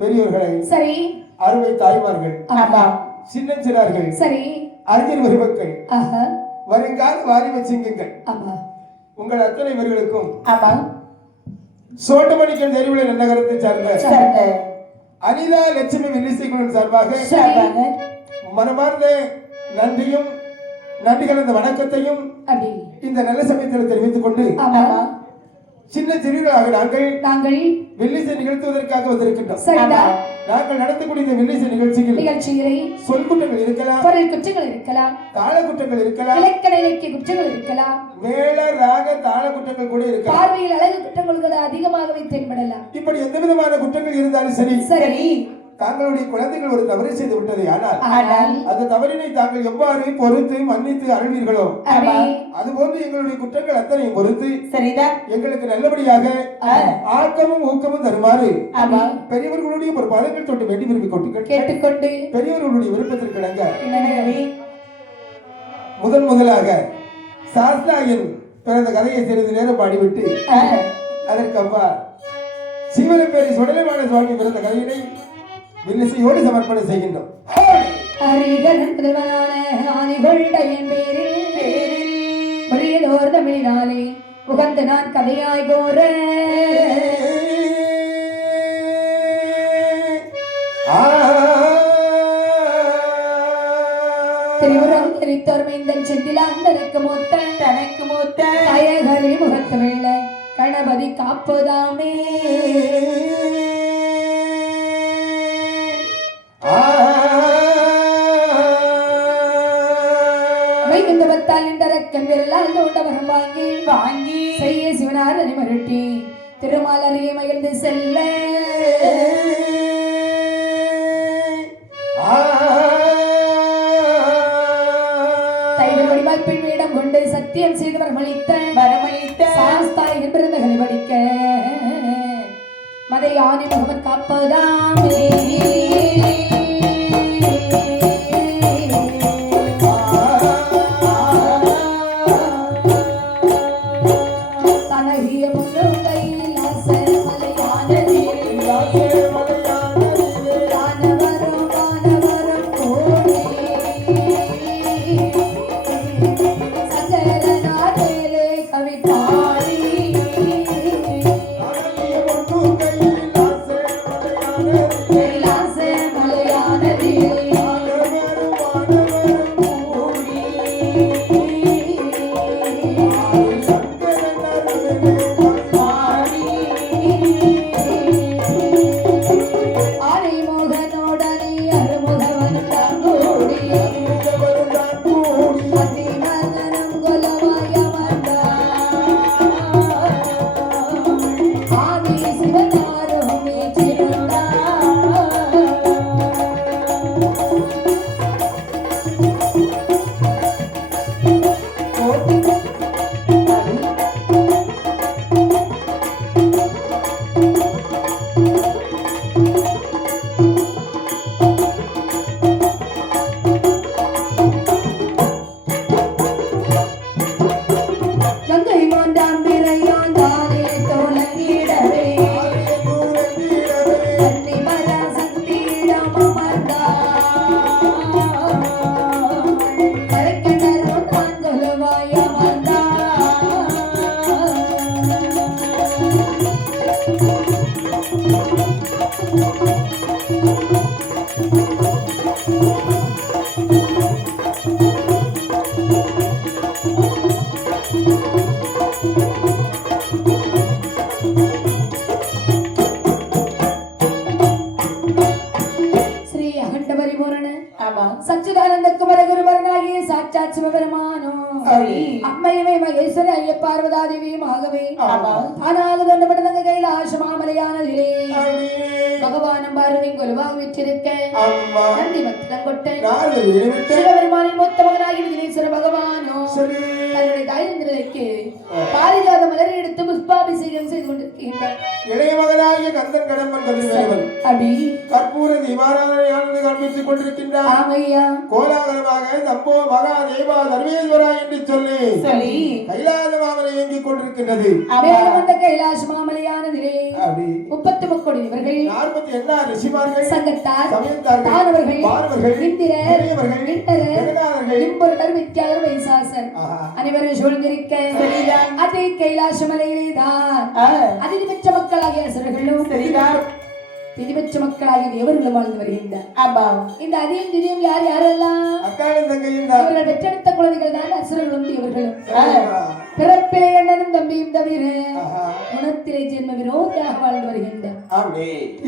பெரியவர்களை சரி அருமை தாய்மார்கள் சின்ன சிறார்கள் சரி அறிஞர் பெருமக்கள் வருங்கால வாலிப சிங்கங்கள் உங்கள் அத்தனை பேர்களுக்கும் சோட்டமணிக்கன் தெரிவுள்ள நகரத்தை சார்ந்த அனிதா லட்சுமி வில்லிசைக்குழுவின் சார்பாக மனமார்ந்த நன்றியும் நன்றி கலந்த வணக்கத்தையும் இந்த நல்ல சமயத்தில் தெரிவித்துக் கொண்டு சின்ன சிறியவர்களாக நாங்கள் வில்லிசை நிகழ்த்துவதற்காக வந்திருக்கின்றோம். நாங்கள் நடத்தக்கூடிய இந்த வில்லிசை நிகழ்ச்சிகளை சொல் குற்றங்கள் இருக்கலாம், பொருள் குற்றங்கள் இருக்கலாம், தாள குற்றங்கள் இருக்கலாம், இலக்கண இலக்கிய குற்றங்கள் இருக்கலாம், மேள ராக தாள குற்றங்கள் கூட இருக்கலாம், பார்வையில் அழகு குற்றங்கள் கூட அதிகமாகவே தென்படலாம். இப்படி எந்த விதமான குற்றங்கள் இருந்தாலும் சரி தாங்களுடைய குழந்தைகள் ஒரு தவறு செய்து விட்டது. ஆனால் அந்த தவறினை தாங்கள் எவ்வாறு பொறுத்து மன்னித்து அருள்வீர்களோ அதுபோன்று எங்களுடைய குற்றங்கள் அத்தனை பொறுத்து சரிதான் எங்களுக்கு நல்லபடியாக ஆக்கமும் ஊக்கமும் தருமாறு பெரியவர்களுடைய ஒரு பதங்கள் தொட்டு வேண்டி விரும்பி கேட்டுக்கொண்டு பெரியவர்களுடைய விருப்பத்திற்கு இணங்க முதலாக சாஸ்தாயின் பிறந்த கதையை சிறிது நேரம் பாடிவிட்டு அதற்கு அப்பா சிவனப்பேரி சுடலைமான சுவாமி பிறந்த கதையினை வில்லிசையோடு சமர்ப்பணம் செய்கின்றோம். தமிழினாலே உகந்த நான் கதையாய் கோர திரிபுரம் திரித்தோர்மைந்தன் செந்திலாந்தனுக்கு மூத்த அயகரி முகத்து வேளை கணபதி காப்பதாமே வாங்கி செய்ய சிவனாரனை மருட்டி திருமாலரையை மகிழ்ந்து செல்ல பெண் வேடம் கொண்டு சத்தியம் செய்து வரமளித்த சாஸ்தாய் என்றிருந்தகளை படிக்க மதை ஆணி முகமது காப்பதாமே சிவபெருமானோ அம்மையுமே மகேஸ்வரி ஐய பார்வதா தேவியுமாகவே தானாக தண்டப்பட்டதங்க கைலாசமாமலையானதிலே பகவானும் பார்வதி கொலுவாக விற்றிருக்க நந்தி பக்தம் கொட்ட சிவபெருமானின் மொத்த மகனாகி விக்னேஸ்வர பகவானோ தன்னுடைய தாயிற்கு பாரிஜாத மலரை எடுத்து புஷ்பாபிஷேகம் செய்து கொண்டிருக்கின்றார். இளைய மகனாகிய கந்தன் கடம்பன் கதிரவேலவன் அப்படி கற்பூர தீபாராதனையானது காண்பித்துக் கொண்டிருக்கின்றார். ஆமையா கோலாகலமாக சம்போ மகா தேவா சர்வேஸ்வரா என்று சொல்லி கைலாச மாமலை இயங்கிக் கொண்டிருக்கின்றது. அந்த கைலாச மாமலையானதிலே 30 கோடி இவர்கள் 48 ரிஷிமார்கள் சங்கத்தார் சமயத்தார்கள் தானவர்கள் பார்வர்கள் இந்திரர் இந்திரர்கள் இட்டரர் இம்பொருடர் வித்யாதர் வைசாசர் அனைவரும் சூழ்ந்திருக்க அதே கைலாச மலையிலே தான் அதிபட்ச மக்களாகிய அசுரர்களும் திதிபட்ச மக்களாகிய தேவர்களும் வாழ்ந்து வருகின்றனர். இந்த அதிகம் திதியும் யார் யாரெல்லாம் இவர்கள் பெற்றெடுத்த குழந்தைகள் தான் அசுரர்களும் தேவர்களும். பிறப்பிலே அண்ணனும் தம்பியும் தவிர குணத்திலே ஜென்ம விரோதியாக வாழ்ந்து வருகின்றனர்.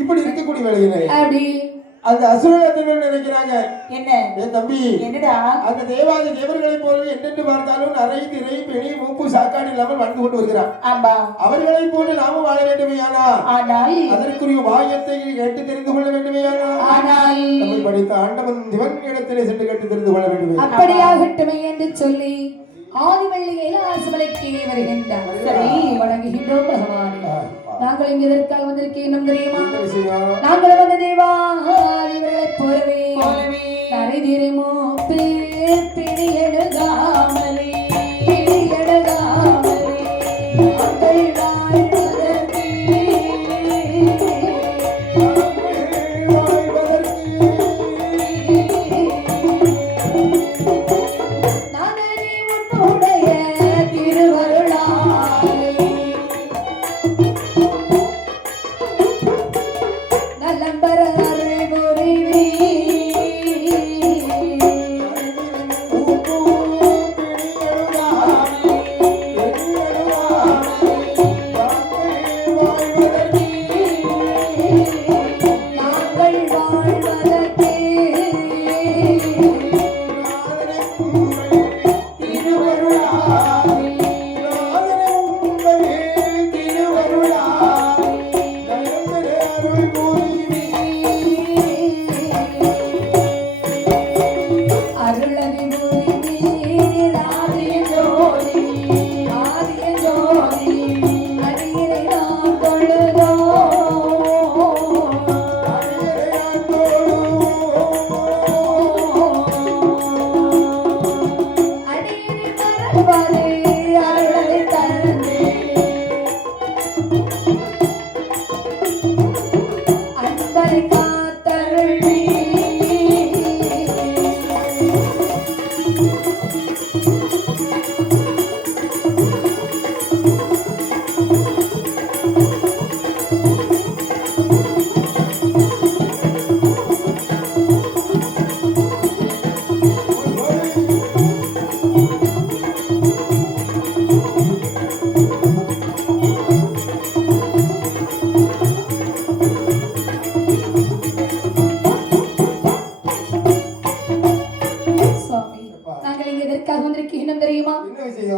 இப்படி இருக்கக்கூடிய வேளையிலே அப்படி அந்த அசுரர்கள் நினைக்கிறாங்க, என்ன தம்பி என்னடா அந்த தேவாதி தேவர்களை போல என்னென்று பார்த்தாலும் அரை திரை பெணி மூப்பு சாக்காடு இல்லாமல் வாழ்ந்து கொண்டு வருகிறார். அவர்களை போல நாமும் வாழ வேண்டுமையானா அதற்குரிய வாயத்தை கேட்டு தெரிந்து கொள்ள வேண்டுமையானா நம்மை படித்த ஆண்டவன் திவன் இடத்திலே சென்று கேட்டு தெரிந்து கொள்ள வேண்டுமே. அப்படியாகட்டுமே என்று சொல்லி ஆதிவள்ளி கைலாசமலைக்கு வருகின்றார். சரி வணங்குகின்றோம் பகவானே. நாங்கள் இங்கு எதற்காக வந்திருக்கேன் தெரியுமா? நாங்கள் வந்த தேவாதிவர்களைப் போலவே தரைதிரிமோ பிடியெடுகாமலே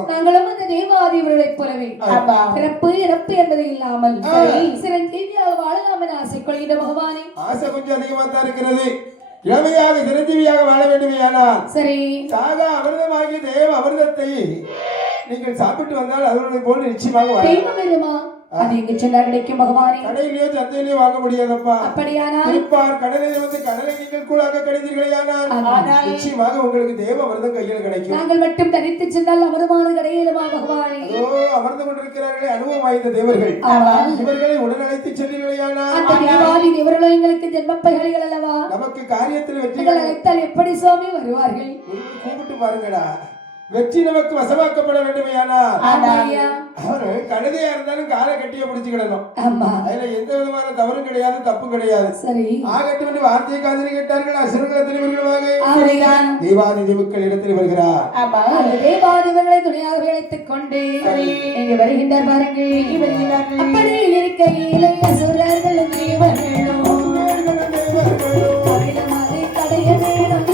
நாங்களும் அந்த தேவாதிவர்களைப் போலவே பிறப்பு இறப்பு என்பது இல்லாமல் சிரஞ்சீவியாக வாழலாம் என ஆசை கொள்கின்ற பகவானே. ஆசை கொஞ்சம் அதிகமா தான் இருக்கிறது. இளமையாக சிரஞ்சீவியாக வாழ வேண்டுமையானால் சரி சாகா அமிர்தமாகிய தேவ அமிர்தத்தை நீங்கள் சாப்பிட்டு வந்தால் அதனுடைய போல் நிச்சயமாக தெய்வம் அது எங்க சென்றா கிடைக்கும் பகவானே? கடையிலயோ சந்தையிலயோ வாங்க முடியாதப்பா. அப்படியானால் திருப்பார் கடலில் வந்து கடலை நீங்கள் கூழாக கடைந்தீர்களேயானால் நிச்சயமாக உங்களுக்கு தேவ அமிர்தம் கையில் கிடைக்கும். நாங்கள் மட்டும் தனித்து சென்றால் அமிர்தமான கடையிலுமா பகவானே? அதோ அமர்ந்து கொண்டிருக்கிறார்களே அனுபவம் வாய்ந்த தேவர்கள், இவர்களை உடனழைத்து சென்றீர்களேயானால் அந்த தேவாதி தேவர்கள் எங்களுக்கு ஜென்மப்பைகள் அல்லவா? நமக்கு காரியத்தில் வெற்றிகள் அழைத்தால் எப்படி சுவாமி வருவார்கள்? கூப்பிட்டு பாருங்கடா. வெற்றி நமக்கு வசமாக்கப்பட வேண்டுமையானால் கழுதையா இருந்தாலும் காலை கட்டிய பிடிச்சுக்கிடணும். அதுல எந்த விதமான தவறும் கிடையாது, தப்பும் கிடையாது. ஆகட்டும் என்று வார்த்தையை காதலி கேட்டார்கள். அசுரர்கள் வருகிறவாங்க தேவாதி தேவுக்கள் இடத்தில் வருகிறார். தேவாதிவர்களை துணையாக அழைத்துக் கொண்டு இங்கு வருகின்றார் பாருங்கள். அப்படி இருக்கையில் அசுரர்களும் தேவர்களும் கடைய வேணும்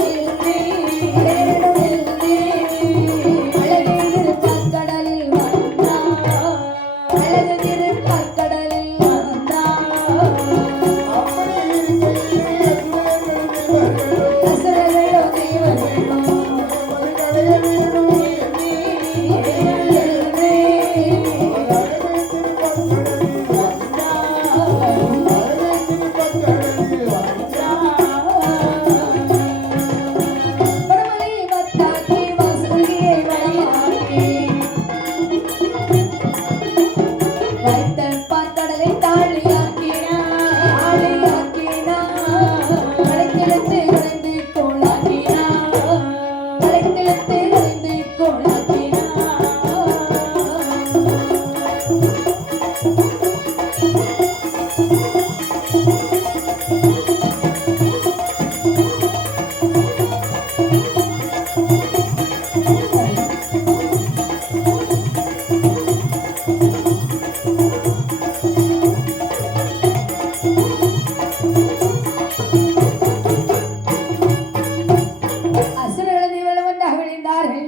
அசுரர்கள் தேவர்கள் ஒன்றாக விளைந்தார்கள்.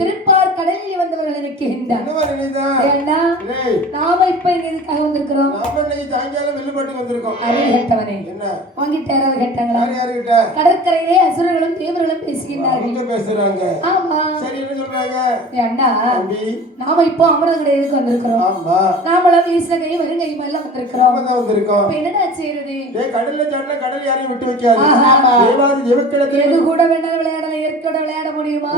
திருப்பார் கடலில் வந்தவர்கள் நினைக்கின்றார். என்னவா நினைத்தா? ஏன்னா டேய், நாம இப்ப இங்க எதுக்காக வந்திருக்கிறோம்? நாம இன்னைக்கு சாயங்காலம் வெள்ளுப்பாட்டுக்கு வந்திருக்கோம். அறிவு கேட்டவனே, என்ன? வாங்கிட்டு யாராவது கேட்டாங்களா? யாருகிட்ட? கடற்கரையிலே அசுரர்களும் தேவர்களும் பேசுகின்றார்கள். அவங்க பேசுறாங்க. ஆமா. சரி, என்ன சொல்றாங்க? அண்ணா, தம்பி, நாம இப்போ அமிர்தங்கரைக்கு வந்திருக்கிறோம். ஆமா, நாமளும் வீசின கையும் வருங்கையும் எல்லாம் வந்திருக்கிறோம். தான் வந்திருக்கோம். இப்ப என்னடா செய்யறது? டேய், கடல்ல சாட்டினா கடல் யாரையும் விட்டு வைக்காது. ஆமா. தேவாதி தேவக்கிடத்தில் எது கூட வேணாலும் விளையாடலாம், இயற்கையோட விளையாட முடியுமா?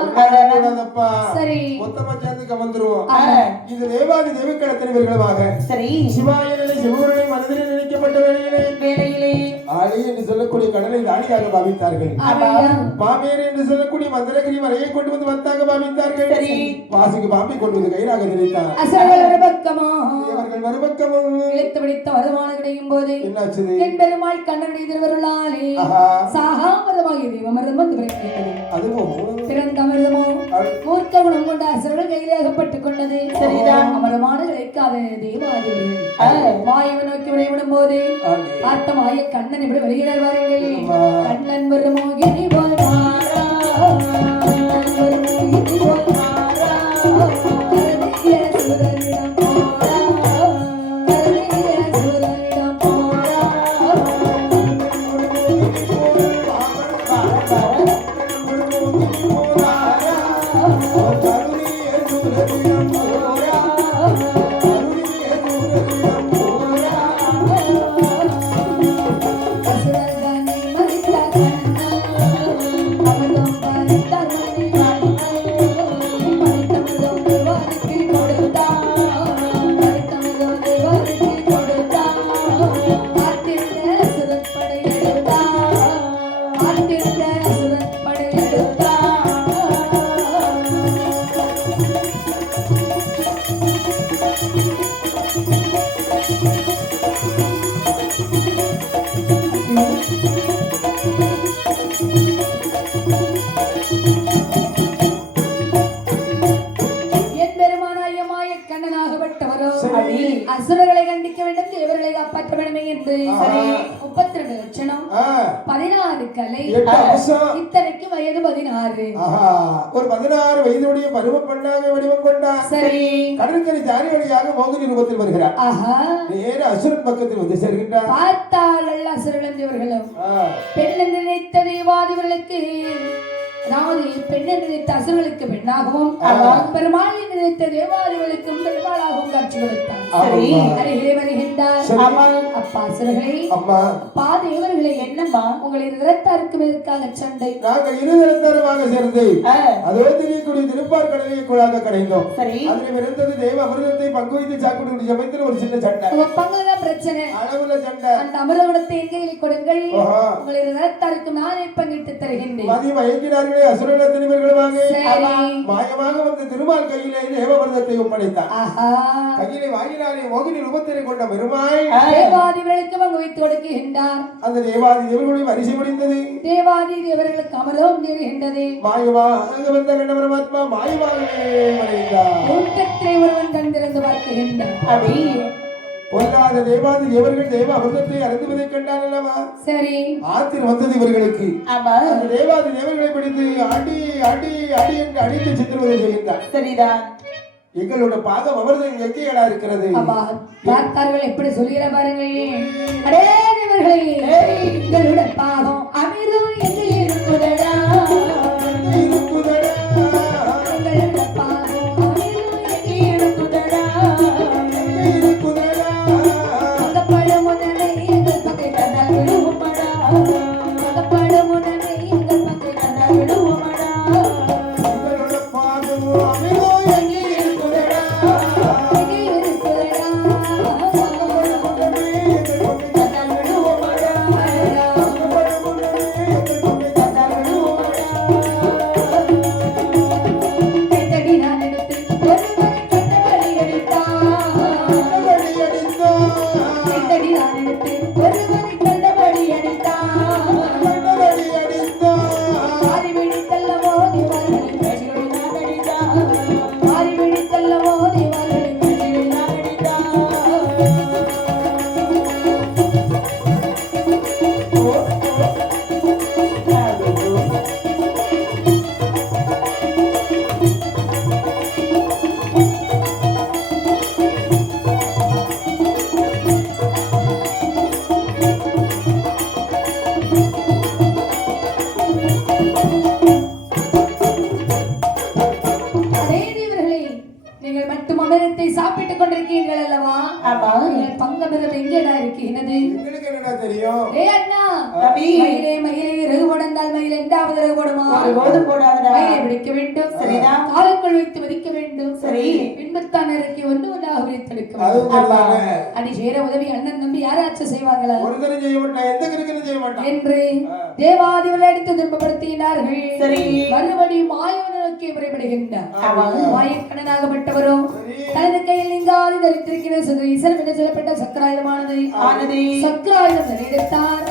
கூடாதப்பா. சரி, மொத்தமா சேர்ந்து கவர்ந்துருவோம். ஆமா. இந்த தேவாதி தேவக்கிடத்தில் இவர்களுமாக சரி சிவாய நிலை சிவகுருவை மனதில் நினைக்கப்பட்ட வேளையிலே ஆளி என்று சொல்லக்கூடிய கடலை தானியாக பாவித்தார்கள். ஆமாய்யா. பாமேர் என்று சொல்லக்கூடிய மந்திரகிரி மலையை கொண்டு வந்து வந்தாக பாவித்தார்கள். சரி. வாசுக்கு பாம்பை கொண்டு வந்து கயிறாக நினைத்தார். அசுரர்கள் ஒரு பக்கமோ இவர்கள் மறுபக்கமும் இழுத்து பிடித்த வருமானம் கிடைக்கும் போது என்னாச்சுது? என் பெருமாள் கண்ணனுடைய திருவருளாலே ஆஹா. சாகாமிரமாகிய தேவமிரதம் வந்து பிறக்கிறது. அதுவும் பிறந்த அமிர்தமோ மூர்க்க குணம் கொண்ட அசுரர்கள் கையிலே அகப்பட்டுக் கொண்டது. சரிதான். அமரமான கிடைக்காத தேவாதிபர்கள் மாயவன் நோக்கி விடைவிடும் போது பார்த்த மாய கண்ணன் இப்படி வெளியிடர் வாருங்கள். கண்ணன் வருமோ இனி போல் மாறா, கண்ணன் வருமோ இனி போல் மாறா, கருதிய சூரனிடம் போடா, கருதிய சூரனிடம் போடா. அசுரர்தனை மறித்த கண்ணன், அமிர்தம் பறித்த மணிவண்ணன், பறித்தமிர்தம் தேவாதிக்கு கொடுத்தான், பறித்தமிர்தம் தேவாதிக்கு கொடுத்தான். காத்திருந்த அசுரப்படை எடுத்தான், காத்திருந்த அசுரப்படை எடுத்தான். என் பெருமானாய மாய கண்ணனாகப்பட்டவரோ சரி. அசுரர்களை கண்டிக்க வேண்டும், தேவர்களை காப்பாற்ற வேண்டுமே என்று ஆஹா. 32 லட்சணம், ஆ, 16 கலை, 8 அம்சம். இத்தனைக்கு வயது 16. ஆஹா, ஒரு 16 வயதுடைய பருவ பெண்ணாக வடிவம் கொண்டார். சரி. கடற்கரை சாரி வழியாக மோகினி ரூபத்தில் வருகிறார். ஆஹா. நேர அசுரன் பக்கத்தில் வந்து சேர்கின்றார். பார்த்தார்கள் அசுரர்களும் தேவர்களும். ஆ, பெண் என்று நினைத்த தேவாதிபர்களுக்கு, அதாவது பெண் என்று நினைத்த அசுரர்களுக்கு பெண்ணாகவும், பெருமாள் என்று நினைத்த தேவாதிபர்களுக்கும் பெருமாளாகவும் காட்சி கொடுத்தார். சரி. அருகிலே வருகின்றார். சரி. அப்பா அசுரர்களே, அம்மா, அப்பா தேவர்களே, என்னம்மா உங்களை நிறத்தாருக்கு எதற்காக சண்டை? நாங்கள் இருதரத்தரமாக சேர்ந்து அதோ தெரியக்கூடிய திருப்பார் கடலையை குழாக கடைந்தோம். சரி. அதில் இருந்தது தேவ அமிர்தத்தை பங்கு வைத்து சாப்பிட்டு சமயத்தில் ஒரு சின்ன சண்டை, உங்க பங்குதான் பிரச்சனை. அளவுல சண்டை. அந்த அமிர்தகுணத்தை என் கையில் கொடுங்கள், ஆஹா. உங்களை நிறத்தாருக்கு நானே பங்கிட்டு தருகின்றேன். மதி மயங்கினார்களே அசுரத்தின் இவர்களுமாக சரி. மாயமாக வந்து திருமால் கையிலே தேவ அமிர்தத்தை ஒப்படைத்தார். ஆஹா. கையிலே வாங்கினாரே மோகினி ரூபத்தினை கொண்ட பெருமாள் தேவாதிபர்களுக்கு பங்கு வைத்து கொடுக்கின்றார். அந்த தேவாதி தேவர்களுடைய வரிசை முடிந்தது. தேவாதி தேவர்களுக்கு அமரவும் நேருகின்றது. மாயமாக வந்த கண்ட பரமாத்மா மாயமாகவே மறைந்தார். கூட்டத்தை ஒருவன் கண் திறந்து பார்க்கின்றார். பொல்லாத தேவாதி தேவர்கள் தேவ அமிர்தத்தை அருந்துவதை கண்டார் அல்லவா? சரி. ஆத்திர வந்தது இவர்களுக்கு. அந்த தேவாதி தேவர்களை பிடித்து அடி அடி அடி என்று அடித்து சித்திரவதை செய்கின்றார். சரிதான். எங்களோட பாகம் அமிர்தம் எங்கேயடா இருக்கிறது? அப்பா பார்த்தார்கள் எப்படி சொல்லுகிற பாருங்கள். அடே தேவர்களே, எங்களோட பாகம் அமிர்தம் எங்கே இருக்குதடா? இருக்குதடா. எங்களோட பாகம் அமிர்தம் எங்கே இருக்குதடா? இருக்குதடா. அகப்படும் உடனே எங்கள் பக்கை கண்டால் விடுவோமடா. அகப்படும் உடனே எங்கள் பக்கை கண்டால் விடுவோமடா. எங்களோட பாகம் அமிர்தம் எங்கே இருக்குதடா? எங்கே இருக்குதடா? கண்டால் விடுவோமடா. அடடா. கண்டால் விடுவோமடா. சாப்பிட்டுக் கொண்டிருக்கீர்கள் அல்லவா? ஆமா. பங்கமிரம் எங்கடா இருக்கிறது? உங்களுக்கு என்னடா தெரியும்? அண்ணா, மயிலே மயிலே ரகு போடால் மயில் எண்டாவது ரகு போடுமா? மயிலை பிடிக்க வேண்டும், சரிதான். காலுக்குள் வைத்து மதிக்க வேண்டும், சரி. பின்புத்தான் இறக்கி ஒன்று ஒன்றாக விரித்தெடுக்க அதுவும் வேண்டும். சொல்லாங்க. அடி சேர உதவி அண்ணன் நம்பி யாராச்சும் செய்வாங்களா ஒருத்தரும் செய்ய மாட்டான், எந்த கிறுக்கனும் செய்ய மாட்டான் என்று தேவாதி விளையாடித்து துன்பப்படுத்தினார்கள். சரி. மறுபடியும் மாயவனை நோக்கி முறைப்படுகின்றார். மாயக்கண்ணனாகப்பட்டவரும் சரி. தனது கையில் நீங்காது தரித்திருக்கிற சுதீசன் என சொல்லப்பட்ட சக்கராயுதமானது சக்கராயுதம் எடுத்தார்.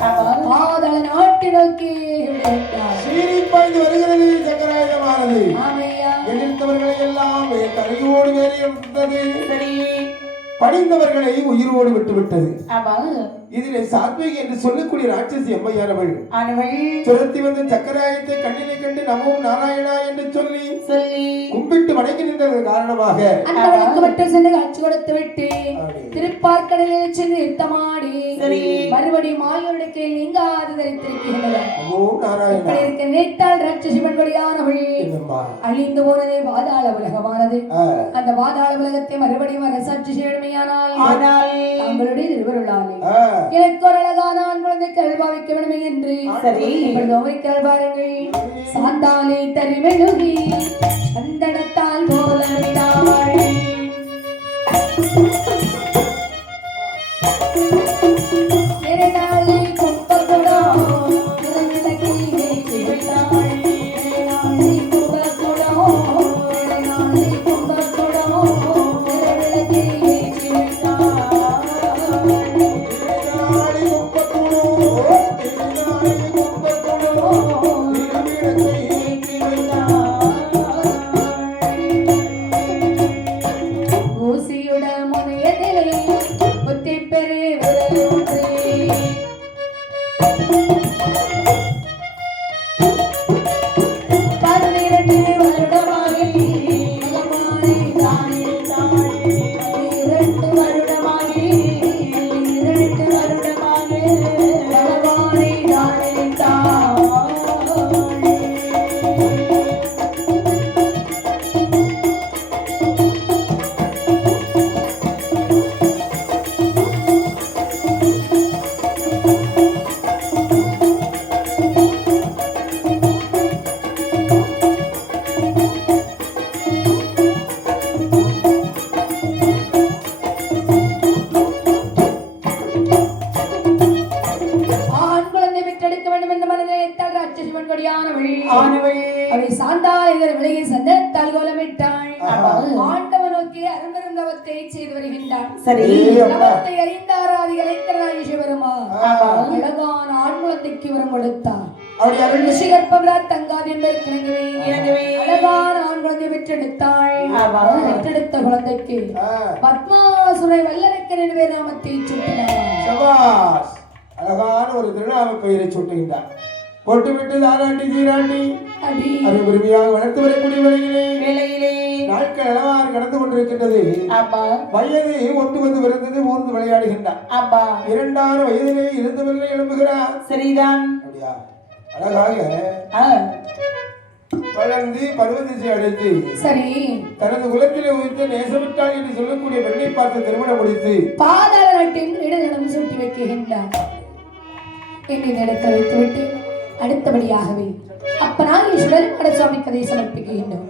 பாதாள நாட்டை நோக்கி விடுகின்றார். சீரிப்பாய்ந்து வருகிறது சக்கராயுதமானது. ஆமையா, எதிர்த்தவர்களை எல்லாம் தலையோடு வேலையிருந்தது. சரி. பணிந்தவர்களை உயிரோடு விட்டுவிட்டது. ஆமா. இதிலே சாத்விகி என்று சொல்லக்கூடிய ராட்சசி அம்மையானவள் ஆனவள் துரத்தி வந்த சக்கராயத்தை கண்ணிலே கண்டு நமவும் நாராயணா என்று சொல்லி கும்பிட்டு வணங்கி நின்றது காரணமாக அந்தவனுக்கு மட்டும் சென்று காட்சி கொடுத்து விட்டு திருப்பார்க்கடலில் சென்று யுத்தமாடி மறுபடியும் மாயோட கையில் நீங்காது தரித்திருக்கின்றனர். நமவும் நாராயணா இப்படி இருக்க நினைத்தால் ராட்சசி பெண்கொடியானவள் அழிந்து போனதே பாதாள உலகமானது. அந்த பாதாள உலகத்தை மறுபடியும் அரசாட்சி செய்யணுமையானால் தங்களுடைய திருவருளாலே எனக்கு ஒரு அழகான ஆண் குழந்தை கல்பாவிக்க வேண்டுமே என்று பாருங்கள். சாந்தாலே தரிமெழுகி சந்தனத்தால் போலவிட்டாள். பத்மாசுரை வல்லரக்கரின் நாமத்தை சூட்டினார். அழகான ஒரு திருநாம பெயரை சூட்டுகின்றார். பொட்டுவிட்டு தாராட்டி சீராட்டி அது உரிமையாக வளர்த்து வரக்கூடிய வேளையிலே நாட்கள் அளவாறு கடந்து கொண்டிருக்கின்றது. வயது ஒன்று வந்து பிறந்தது ஊர்ந்து விளையாடுகின்றார். 2 வயதிலே இருந்தவர்களே எழுப்புகிறார். சரிதான். அழகாக வளர்ந்து பருவதிசை அடைந்து சரி தனது குலத்திலே உயிர்த்த நேசமிட்டாள் என்று சொல்லக்கூடிய பெண்ணை பார்த்து திருமணம் முடித்து பாதாள நாட்டின் இடநலம் சுட்டி வைக்கின்றார். என்னை நடக்க வைத்துவிட்டு அடுத்தபடியாகவே அப்ப நாகேஸ்வரர் சுவாமி கதை சமர்ப்பிக்கின்றோம்.